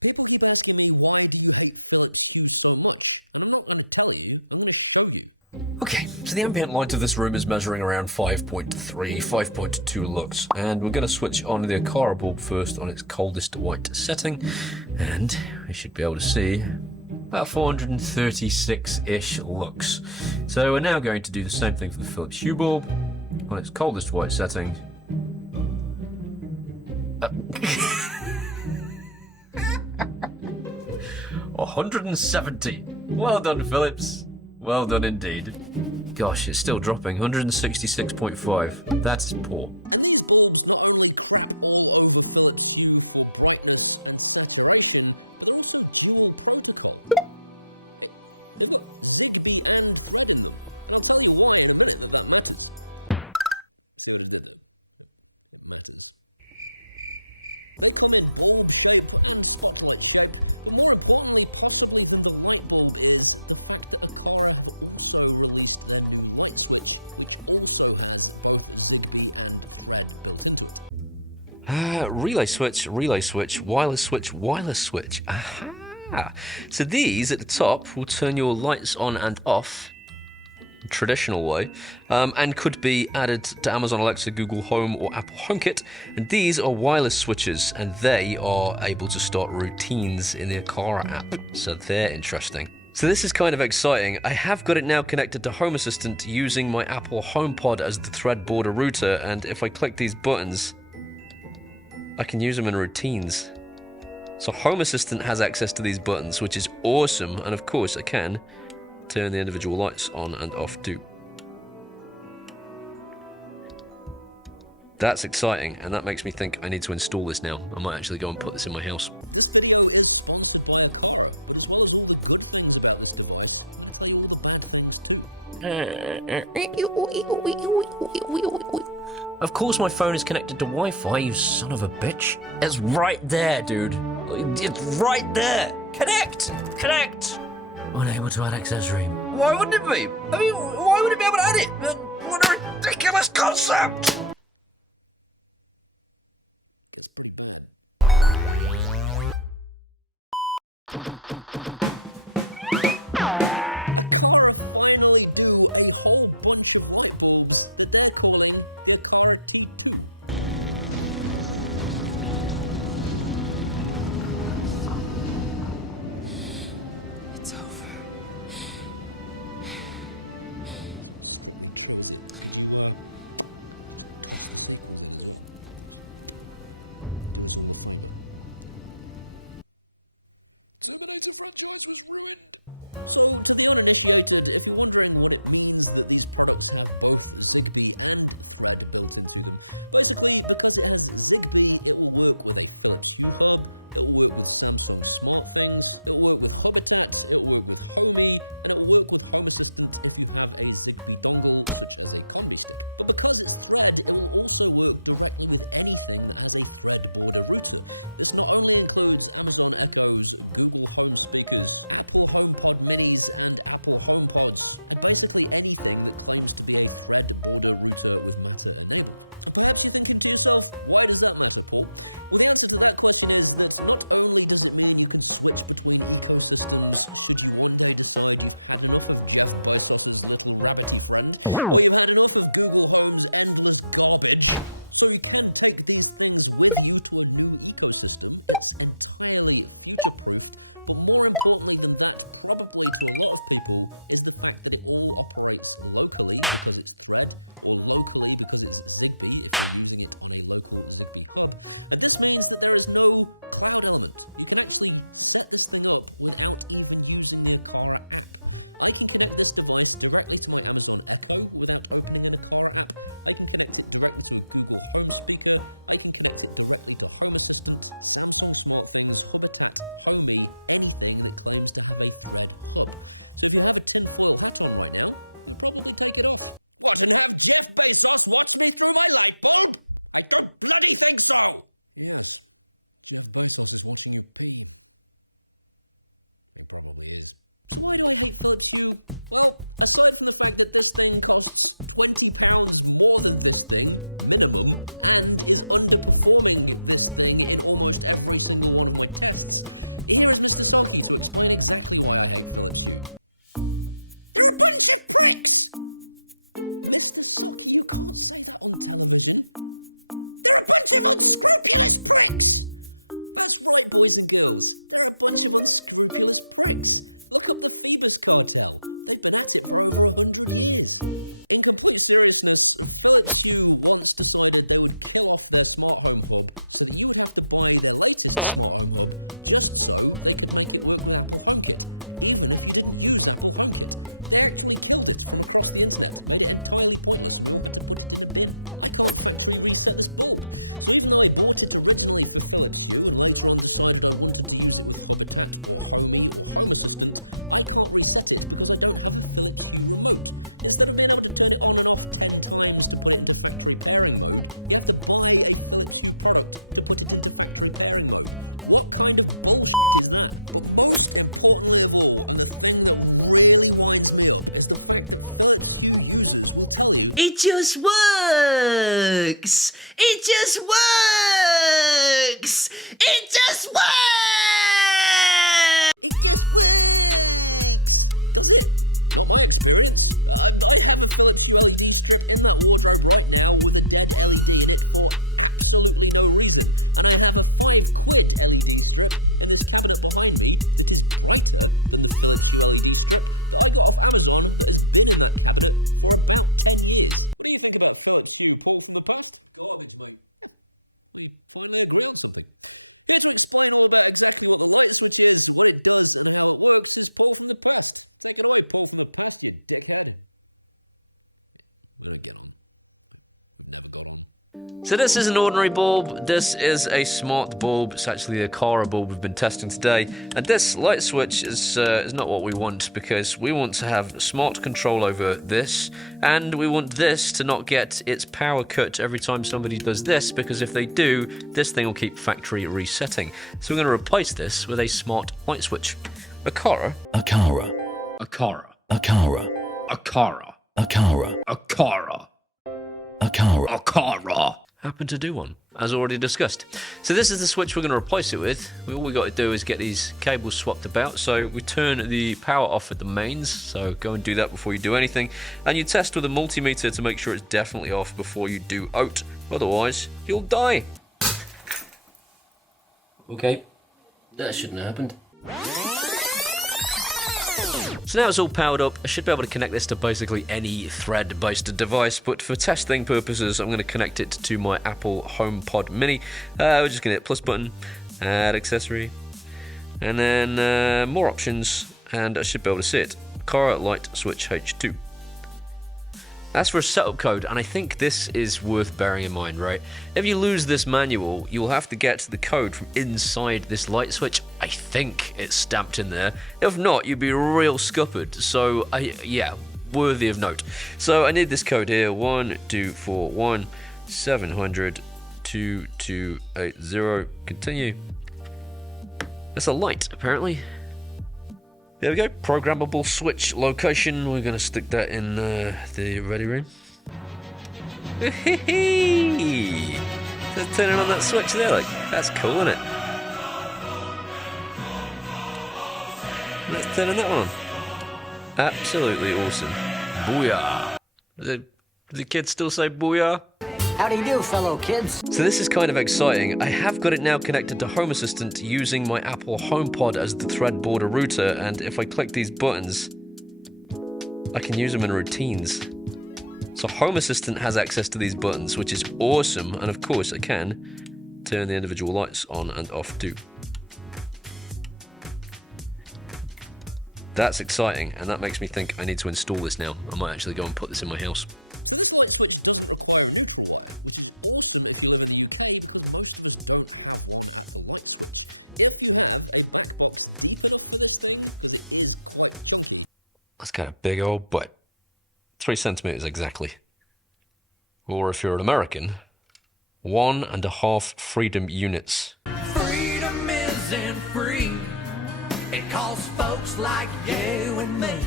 People keep asking me, why do you hate Philips Hue so much? And I'm not going to tell you, I'm going to show you. Okay, so the ambient light of this room is measuring around 5.3, 5.2 lux, and we're going to switch on the Aqara bulb first on its coldest white setting, and we should be able to see about 436-ish lux. So we're now going to do the same thing for the Philips Hue bulb on its coldest white setting. 170. Well done, Philips. Well done indeed. Gosh, it's still dropping. 166.5. That's poor. And these bulbs not only crap all over Philips Hue for brightness and saturation, but they're also dual protocol. Hey, they've got Zigbee and Thread in them. And I'll tell you why in a minute that matters. See what it did there? It matters. They come in bulb shape and spotlight shape, but more importantly, possibly than the light bulb, is the fact that Aqara have also released their new light switch, which also has both Zigbee and Thread built into it. Relay switch, wireless switch, wireless switch. Aha! So these at the top will turn your lights on and off traditional way, and could be added to Amazon Alexa, Google Home, or Apple Homekit. And these are wireless switches, and they are able to start routines in the Aqara app. So they're interesting. So this is kind of exciting. I have got it now connected to Home Assistant using my Apple HomePod as the thread border router, and if I click these buttons, I can use them in routines. So Home Assistant has access to these buttons, which is awesome, and of course I can turn the individual lights on and off too. That's exciting, and that makes me think I need to install this now. I might actually go and put this in my house. This video is sponsored by Aqara, but as well as all the good things about this device, I'm going to tell you all the bad things too. Of course my phone is connected to Wi-Fi, you son of a bitch. It's right there, dude. It's right there. Connect! Connect! Unable to add accessory. Why wouldn't it be? I mean, why would it be able to add it? What a ridiculous concept! Gets pretty bad. Aqara finally do a whole bunch of light bulbs that they're calling the Aqara T2. Strictly true, is it? Could you just toss the sequels in as well? Just do us all a favour. Terminator franchise was ruined. So, to the uninitiated, if you're wondering what it means that these products have both Zigbee and Thread built into them, basically, because it has Zigbee, it will work with a Philips Hue hub, it will work with Samsung SmartThings, it will work with Habitat, it will work with Homey, and it will work with Home Assistant if you have a Zigbee dongle, such as a Combi stick. But because it's Thread, it will also work directly with anything that has a Thread border router. This not only includes Amazon Echoes, Google Home speakers, Apple HomePod minis, and Apple HomePods, and basically anything that claims to be a Thread border router with Matter enabled. And perhaps you're thinking to yourself, why does that matter, Paul? Well, the answer to that question is that not only does it mean you can switch between ecosystems should you one day decide you've had enough of Jeff Bezos's little rabbity friend, or you've had enough of Google Home's endless garbage, so you can take these things with you to a new ecosystem. It's entirely future-proofed, but more importantly than that, probably to a lot of people, is the fact that it all operates locally because it's Thread, or locally because it's Zigbee if you're using it on a local Zigbee hub. And this means that there is no cloud element. You can actually set this thing up without even using the Aqara app. I can connect this device directly to my Amazon Echo without opening an Aqara app. I can connect it directly to a Google Home speaker. I can connect it directly to Home Assistant, Samsung SmartThings, Habitat, Homey, anything that claims to have a Thread hub. So if you have a tinfoil hat on right now, you'll probably take it off. What, and have Jeff Bezos watch me through my light bulb? I don't bloody think so! Yes, Jeff Bezos is watching you pee. He probably is. So why do I hate Philips Hue? Well, aside from the fact that this thing costs £20 more than this thing, minimum, and is underperforming this thing in almost every single one of my tests, Here is Mr. Saki to explain exactly why I hate Philips Hue. They're a bunch of pricks! Mr. Saki, you can't say that on television. They're a bunch of unscrupulous pricks! That's right, boys and girls. They're a bunch of unscrupulous pricks. Look up the Phoebus cartel. They've been at it for over 100 years. In complete seriousness, Philips Hue once decided they would kill off their smart home hub so that you would have to buy their latest smart home hub just so they could make it work with Apple Homekit, even if you didn't use Apple Homekit. They actually killed it from across the internet, made it entirely pointless, and we all had to put it in a bin. I can't factory reset this bulb. So even though I bought it originally for Philips Hue and later on decided I wanted to use it with Habitat or Homey or Home Assistant, I can't reset it because I don't have a Philips Hue remote. Instead of being able to turn it on and off 10 times to put it into factory pairing mode, you have to buy a Philips Hue product to put it into factory pairing mode. What kind of bullshit is that? But most importantly of all, and the thing that really winds me up, is the fact that Philips Hue users will tell you, it just works! It just works! It just works! It just works! Does it? Not my experience. I have a Philips Hue LED strip in that wardrobe right now with a dead LED in it for absolutely no reason. And I have a £5 LED strip in this cabinet behind me that is brighter than the Philips Hue LED strip that I got off Amazon that has been in that cabinet for about 10 years. What do you think about Philips Hue, Paul from the past? Garbage, mate. Yeah, we finally agree on something. Here to explain all about exactly what the light switch is, what it does, and how it works is Paul from the past. Take it away, Paul from the past, you dickhead. We don't get on. We've never got on. So this is an ordinary bulb, this is a smart bulb, it's actually the Aqara bulb we've been testing today, and this light switch is not what we want because we want to have smart control over this, and we want this to not get its power cut every time somebody does this, because if they do, this thing will keep factory resetting. So we're going to replace this with a smart light switch. Aqara. Aqara. Aqara. Aqara. Aqara. Aqara. Aqara. Aqara. Aqara. Happen to do one, as already discussed. So this is the switch we're going to replace it with. All we got to do is get these cables swapped about. So we turn the power off at the mains, so go and do that before you do anything. And you test with a multimeter to make sure it's definitely off before you do out. Otherwise, you'll die. Okay, that shouldn't have happened. So now it's all powered up. I should be able to connect this to basically any thread-based device, but for testing purposes, I'm going to connect it to my Apple HomePod Mini. We're just going to hit plus button, add accessory, and then more options, and I should be able to see it. Aqara Light Switch H2. As for a setup code, and I think this is worth bearing in mind, right? If you lose this manual, you'll have to get the code from inside this light switch. I think it's stamped in there. If not, you'd be real scuppered. So, yeah, worthy of note. So I need this code here, 1241 700 2280. Continue. That's a light, apparently. There we go, programmable switch location. We're going to stick that in the ready room. Let's turn on that switch there, like, that's cool, isn't it? Let's turn on that one on. Absolutely awesome. Booyah. Does the kids still say booyah? How do you do, fellow kids? So this is kind of exciting. I have got it now connected to Home Assistant using my Apple HomePod as the thread border router, and if I click these buttons, I can use them in routines. So Home Assistant has access to these buttons, which is awesome, and of course I can turn the individual lights on and off too. That's exciting, and that makes me think I need to install this now. I might actually go and put this in my house. So this light switch doesn't require a neutral wire, which is awesome if you live in the UK because most of us don't have one at the light switch. If you have a back box deep enough for this thing, because it is quite chunky. That's got a big old butt. 3 centimeters exactly. Or if you're an American, 1.5 freedom units. Freedom isn't free. It costs folks like you and me.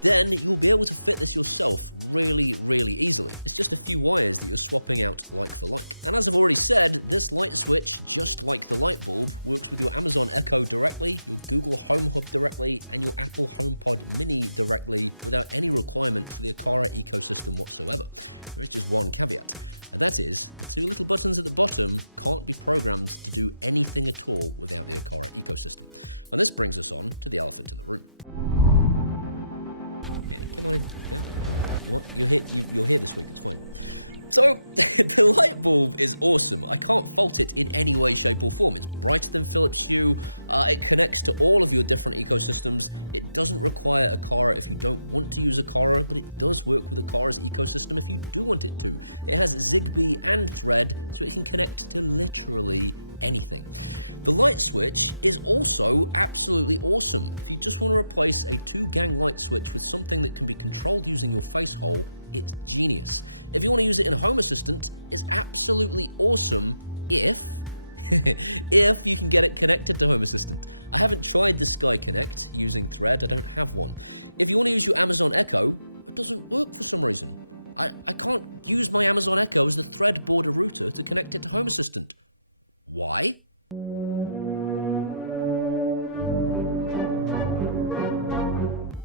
then you'll be able to fit this yourself really, really easily. It's just a few wires that you're swapping out like for like. And as I've already said, this light switch, just like the light bulb, works with your Amazon Echo directly, your Google Home Hub directly, and your Apple HomePod Mini directly without any requirement for the Aqara ecosystem whatsoever. There is just one caveat, and that is the two little buttons at the bottom can't be programmed to do anything at all without the Aqara ecosystem. And this brings us on to the elephant in the room. Yeah, come on in. Yeah. You're here this week, it's fine. So, the light bulb is awesome. I can't fault it in any way, shape, or form. It's brighter than Philips Hue. It connects to all of your different ecosystems. It doesn't require Aqara if you don't want to use Aqara, but it does work with Aqara's ecosystem if you do want it to. It has Zigbee and Thread, so it can connect to literally anything. The light switch is also absolutely awesome. If you just want to replace a 2-gang light switch with something that can be controlled using your face hole, it's genius. If you want to use it in Home Assistant, it's absolutely awesome if you can get it connected to Home Assistant. I haven't tried the Sky Connect using Thread, I don't have one. If you want to use your Amazon Echo, it doesn't work for some reason. I can't use my Amazon Echo as the Thread border router to connect it to Home Assistant. Why?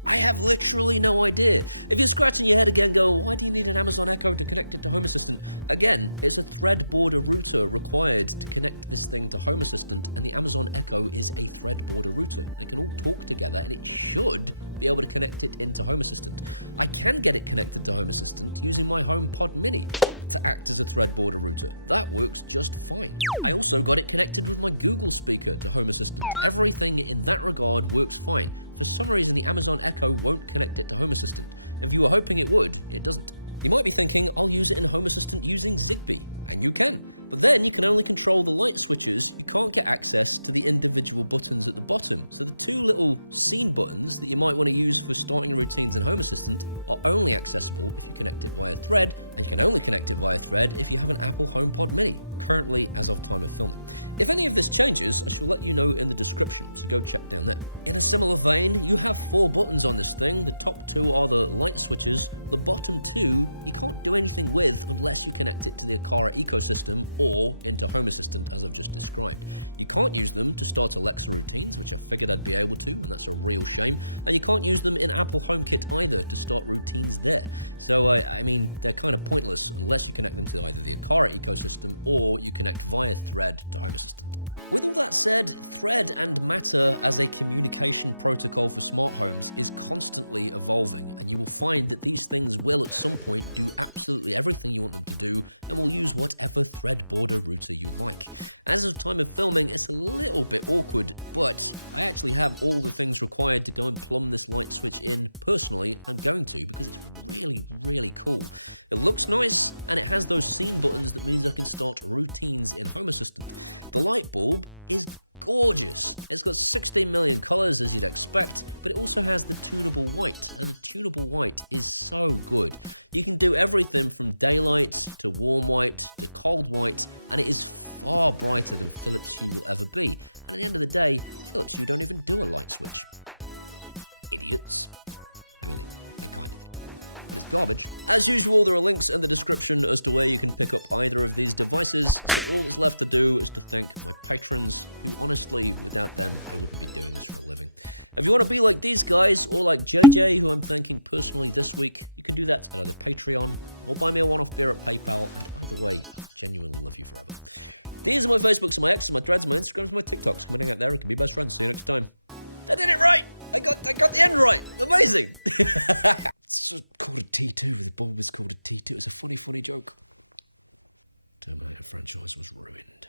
I have literally no idea. If you're scratching your head again, go, why do you need an Amazon Echo to connect it to Home Assistant? Again, it's a Thread border router required to connect this thing to Home Assistant, and the Amazon Echo is a Thread border router. They can all talk together, and it should be able to connect it into Home Assistant. I can get it connected to Home Assistant using my HomePod Mini to act as a Thread border router. That works just fine. I also got it connected with my Google speaker to Home Assistant. Everything in that regard works fine. For some reason, the Amazon Echo won't connect it to Home Assistant. If you were hoping it would, it doesn't. You might be thinking, I'll use it in Home Assistant using Zigbee, and you can. But then you can only control the light switches, you can't get access to the individual buttons at the bottom. So the two little scene buttons that you might want to use for starting routines in Home Assistant are only accessible if you connect it via Thread, and you can only connect it via Thread if you have an Apple HomePod Mini, currently as of time of filming. If any of this changes, I shall let you know in the description, so go check down there. In a similar vein, you have 4 buttons on this thing. The top 2 are the light switches. The bottom 2, you can't do anything with unless you connect it to the Aqara ecosystem or into Home Assistant, as I've just described. You can't use them to start Alexa routines, which I figured I'd be able to, and that's a real shame. And you can't use them in Apple HomeKit either to start routines there. So, I mean, they're kind of pointless unless you connect them to either the Aqara ecosystem or you connect via Thread to Home Assistant. With all that said, Thread and Matter as a communication protocol for smart homes is constantly evolving, and you will find that these things will at some point do absolutely everything you want them to do and will use whatever Thread border router you like. As of time of filming, it's a little bit awkward, but I actually have all the things required to go and plumb this light switch in personally. I'm going to, because it's really, really cool. It looks nice, and it has those scene buttons that means I can start routines in Home Assistant. The light bulb is gorgeous. It's got 16 million colors, as you'd expect, but it also has the tunable white, and the tunable white is so good. You can do everything from daylight to warm white to cold white, and it is far brighter than Philips Hue will ever be. And at the end of the day, Philips Hue don't even do a light switch. Idiots. I mean, they kind of do. But it's garbage. As usual, there are links in the description as to where you can pick up either of these devices, so all that's left to do is to thank my patrons, who honestly, without them, I wouldn't be doing this for a living. If you want to be like these guys, or like JJ, who I'm thanking personally this week, you can do that at either Patreon, or buy me a one-off beer at PayPal, and either way, I genuinely love you forever. These are my Facebooks, my X's, my Threads, my Instagrams, my TikToks. Come on, hang out there, we can be best friends. See you next time. I did it right! I got the end right. Amazing. It's called a T2. The bulb is called a T2. It's a funny joke. Terminator franchise was ruined.